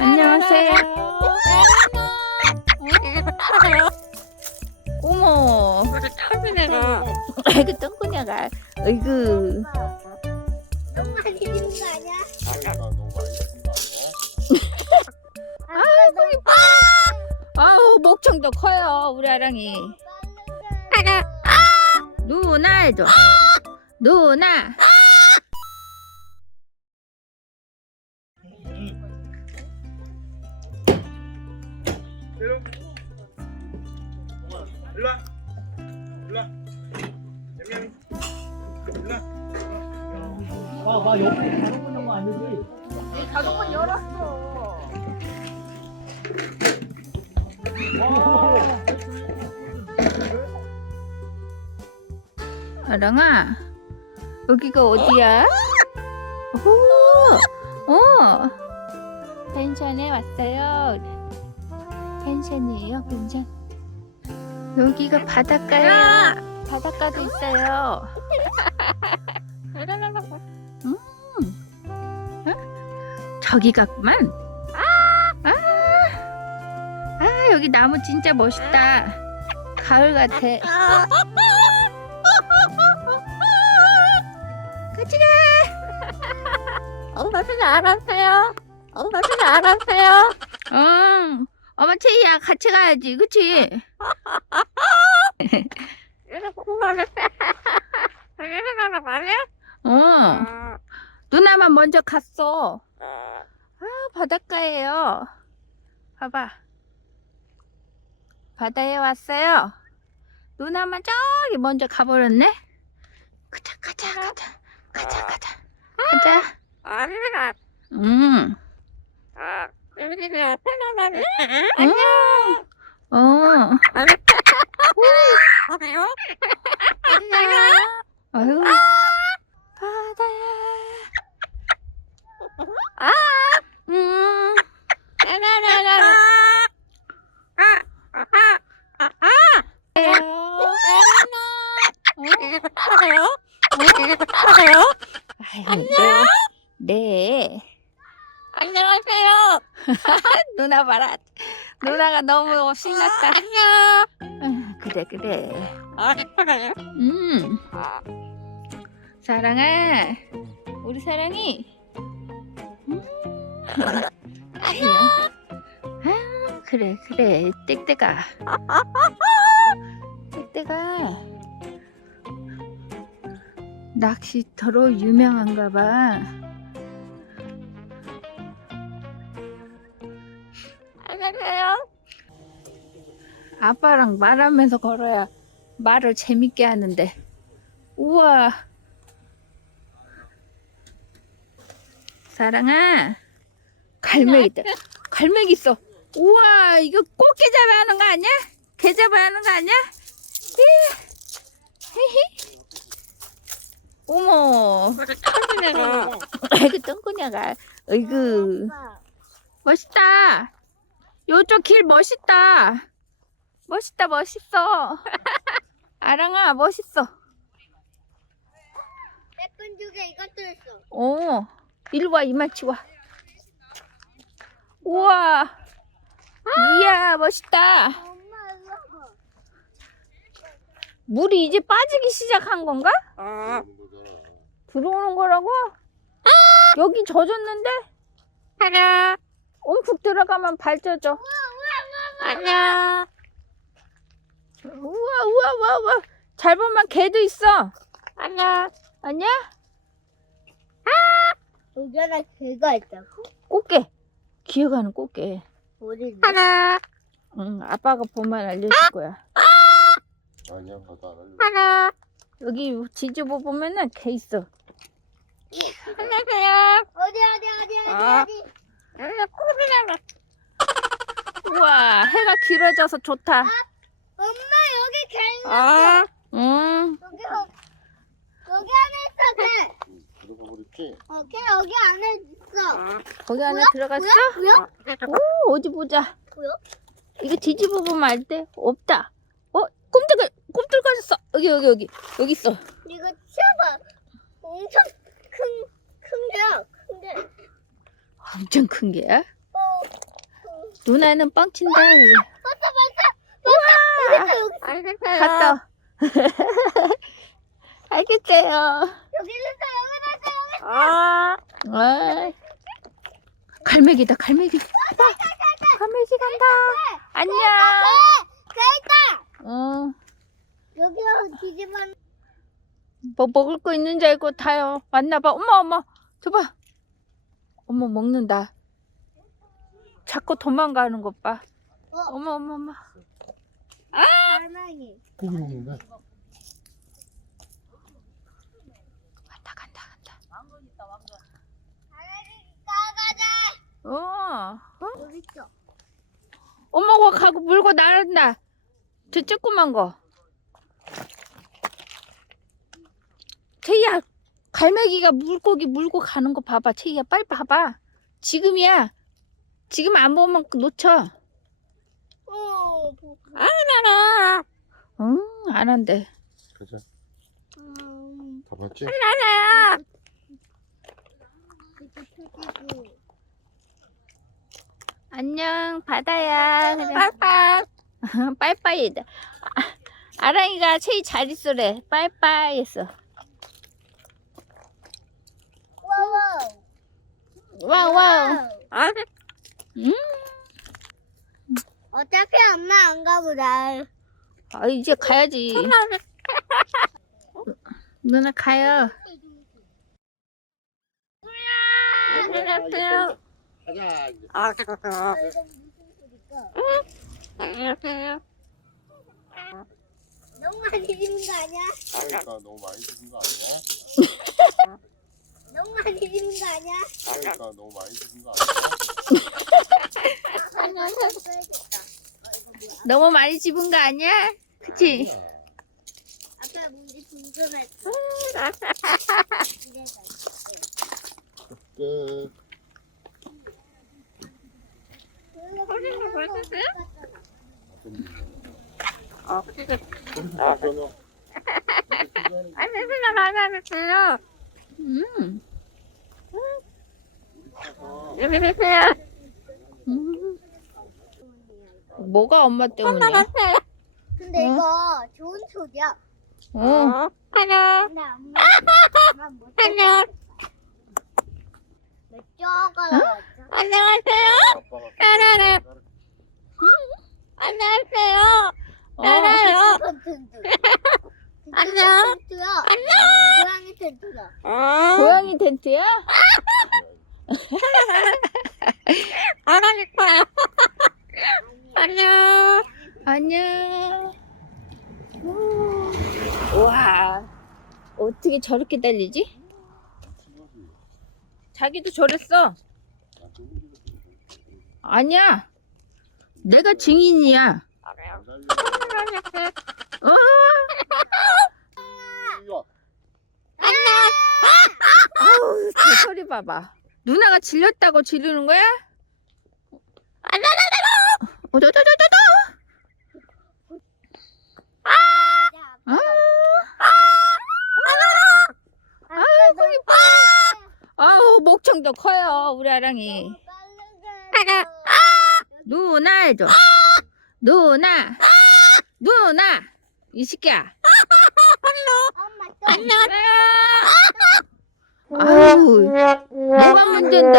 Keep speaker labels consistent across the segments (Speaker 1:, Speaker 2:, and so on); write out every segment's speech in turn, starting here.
Speaker 1: 안녕하세요. 어머,
Speaker 2: 우리 타진애가
Speaker 1: 아이고 똥꾸냐가, 아이고.
Speaker 3: 너무 많이 주는 거 아니야?
Speaker 4: 너무 많이 쓴거 아니야?
Speaker 1: 아우 목청도 커요 우리 아랑이. 누나 해줘. 누나.
Speaker 4: 일로 와. 일로 와. 냠냠이. 일로 와.
Speaker 5: 아, 나 옆에 다른 거는 거 아니지?
Speaker 1: 자동문 열었어. 아랑아, 여기가 어디야? 오, 어, 펜션에 왔어요. 펜션이에요, 펜션. 여기가 바닷가예요. 바닷가도 있어요. 저기 갔구만. 아, 아, 여기 나무 진짜 멋있다. 가을 같아. 같이 가.
Speaker 3: 엄마 는 알았어요. 엄마 는 알았어요.
Speaker 1: 응. 어머 채이야 같이 가야지, 그치? 어. 누나만 먼저 갔어. 아, 바닷가예요. 봐봐. 바다에 왔어요. 누나만 저기 먼저 가버렸네. 가자, 가자, 가자, 가자, 가자, 가자.
Speaker 2: 아
Speaker 1: 어.
Speaker 2: 아니요?
Speaker 1: 아유. 바다야. 아. 음. 아유, 네. 네.
Speaker 2: 안녕하세요.
Speaker 1: 누나 봐라. 누나가 너무 신났다.
Speaker 2: 안녕.
Speaker 1: 아, 그래, 그래.
Speaker 2: 아, 그래요?
Speaker 1: 음. 사랑아. 우리 사랑이. 음. 아유. 아, 그래, 그래. 땡땡아. 땡땡아. 낚시터로 유명한가 봐. 아빠랑 말하면서 걸어야 말을 재밌게 하는데. 우와. 사랑아. 갈매기다. 갈매기 있어. 우와, 이거 꽃게 잡아야 하는 거 아니야? 개 잡아야 하는 거 아니야? 예. 히히. 어머.
Speaker 2: 우리 타진애가
Speaker 1: 아이고, 똥꾸냐가. 아이고. 멋있다. 요쪽 길 멋있다. 멋있다, 멋있어. 아랑아, 멋있어.
Speaker 3: 예쁜 쪽에 이것도 있어.
Speaker 1: 오, 이리 와, 이만치 와. 우와. 이야, 멋있다.
Speaker 3: 엄마 일로.
Speaker 1: 물이 이제 빠지기 시작한 건가?
Speaker 2: 어,
Speaker 1: 들어오는 거라고? 여기 젖었는데?
Speaker 2: 안녕.
Speaker 1: 움푹 들어가면 발 젖어.
Speaker 2: 안녕.
Speaker 1: 우와, 우와, 우와, 우와. 잘 보면 개도 있어.
Speaker 2: 안녕.
Speaker 1: 아니야?
Speaker 3: 여기 하나 개가 있다고?
Speaker 1: 꽃게. 기어가는 꽃게.
Speaker 3: 어디 있니?
Speaker 2: 하나.
Speaker 1: 응, 아빠가 보면 알려줄 거야.
Speaker 4: 아니야, 나도 안 할래.
Speaker 2: 하나.
Speaker 1: 여기 뒤집어 보면은 개 있어.
Speaker 2: 안녕하세요.
Speaker 3: 어디 어디 어디 어디
Speaker 2: 아.
Speaker 3: 어디?
Speaker 2: 여기가 코비나가
Speaker 1: 우와, 해가 길어져서 좋다.
Speaker 3: 엄마 여기 개.
Speaker 2: 아,
Speaker 1: 응.
Speaker 3: 여기 어- 여기 안에 있어 개.
Speaker 4: 들어가 버렸지?
Speaker 3: 어, 개 여기 안에 있어.
Speaker 1: 거기 안에 들어갔어?
Speaker 3: 뭐야?
Speaker 1: 오, 어디 보자.
Speaker 3: 뭐야?
Speaker 1: 이거 뒤집어 보면 알 때? 없다. 어, 꼼짝을, 꼼짝거렸어. 여기, 여기, 여기. 여기 있어.
Speaker 3: 이거 치워봐. 엄청 큰, 큰 개야. 큰 개.
Speaker 1: 엄청 큰 개야?
Speaker 3: 어,
Speaker 1: 누나는 뻥친다 그래.
Speaker 2: 알겠어요.
Speaker 1: 갔다. 알겠어요.
Speaker 3: 여기 있어
Speaker 2: 아,
Speaker 1: 아, 갈매기다 갈매기. 갈매기 간다. 안녕. 어,
Speaker 3: 여기 뒤집어
Speaker 1: 뭐 먹을 거 있는 줄 알고 다요. 왔나봐. 엄마 엄마, 줘봐. 어머 먹는다. 자꾸 도망가는 것 봐.
Speaker 3: 어.
Speaker 1: 어머 어머 어머.
Speaker 3: 갈망이
Speaker 4: 고기 먹는다.
Speaker 1: 간다 간다 간다. 어. 어?
Speaker 3: 여기 있어
Speaker 1: 엄마가 가고 물고 나른다. 저 조그만 거. 채희야, 갈매기가 물고기 물고 가는 거 봐봐. 채희야, 빨리 봐봐. 지금이야. 지금 안 보면 놓쳐.
Speaker 3: 어 보-
Speaker 2: 알아.
Speaker 1: 응, 안 한대.
Speaker 4: 가자. 음다 봤지?
Speaker 3: 펴지고
Speaker 1: 안녕, 바다야. 그래.
Speaker 2: 빠빠.
Speaker 1: 빠이빠이. 아, 아랑이가 채희 잘 있으래. 빠이빠이 했어.
Speaker 3: 와우
Speaker 1: 와우, 와우.
Speaker 2: 아,
Speaker 1: 음,
Speaker 3: 어차피 엄마 안 가보자
Speaker 1: 아, 이제 가야지. 누나 가요.
Speaker 2: 안녕하세요.
Speaker 4: 가자. 이제.
Speaker 2: 아, 그렇구나. 안녕하세요.
Speaker 3: 너무 많이 지는 거 아니야?
Speaker 4: 그러니까 너무 많이 죽은 거 아니야?
Speaker 3: 너무 많이 지는 거 아니야?
Speaker 4: 그러니까 너무 많이 죽은 거 아니야?
Speaker 1: 너무 많이 집은 거 아니야? 그치?
Speaker 3: 아까 뭔지 궁금했어 이래서
Speaker 4: 끝.
Speaker 2: 소리가 벌써요?
Speaker 4: 아,
Speaker 2: 어, 그게
Speaker 4: 아, 그러면
Speaker 2: 안녕하세요. 안녕하세요.
Speaker 1: 음.
Speaker 2: 안녕하세요.
Speaker 1: 음. 뭐가 엄마 때문이야?
Speaker 2: 안녕하세요.
Speaker 3: 근데
Speaker 1: 어?
Speaker 3: 이거 좋은 소리야
Speaker 1: 어.
Speaker 2: 어, 안녕.
Speaker 3: 근데 엄마 엄마 못
Speaker 2: 안녕.
Speaker 3: 몇 나왔어?
Speaker 2: 안녕하세요.
Speaker 4: 아빠가
Speaker 2: 따라라. 안녕하세요.
Speaker 1: 어.
Speaker 2: 알아요.
Speaker 3: 텐트
Speaker 2: 안녕.
Speaker 3: 텐트야
Speaker 2: 안녕.
Speaker 3: 고양이 텐트야
Speaker 2: 어,
Speaker 1: 고양이 텐트야?
Speaker 2: 알아니까. 안녕.
Speaker 1: 안녕. 와. 어떻게 저렇게 달리지? 자기도 저랬어. 아니야. 내가 증인이야. 어? 아우, 저 소리 봐봐. 누나가 질렸다고 지르는 거야? 어저저저저저. 아, 아이고 이뻐. 아우 목청도 커요 우리 아랑이. 누나 해줘. 누나. 누나. 이 새끼야.
Speaker 2: 안녕.
Speaker 1: 아유, 뭐가 문제인데?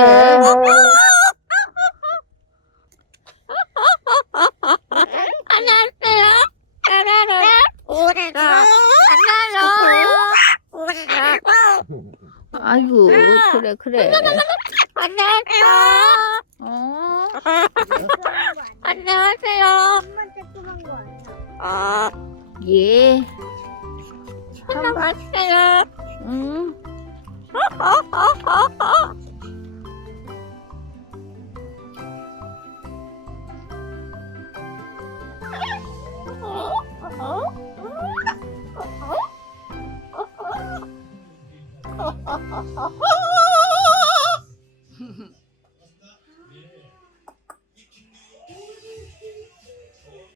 Speaker 2: 안녕하세요. 따라라. 우리가 안녕. 우리가
Speaker 1: 아이고, 그래, 그래.
Speaker 2: 안녕하세요.
Speaker 1: 어,
Speaker 2: 안녕하세요.
Speaker 3: 엄마 조그만 거 아니야?
Speaker 2: 아,
Speaker 1: 예.
Speaker 2: 안녕하세요.
Speaker 1: 응.
Speaker 2: 어?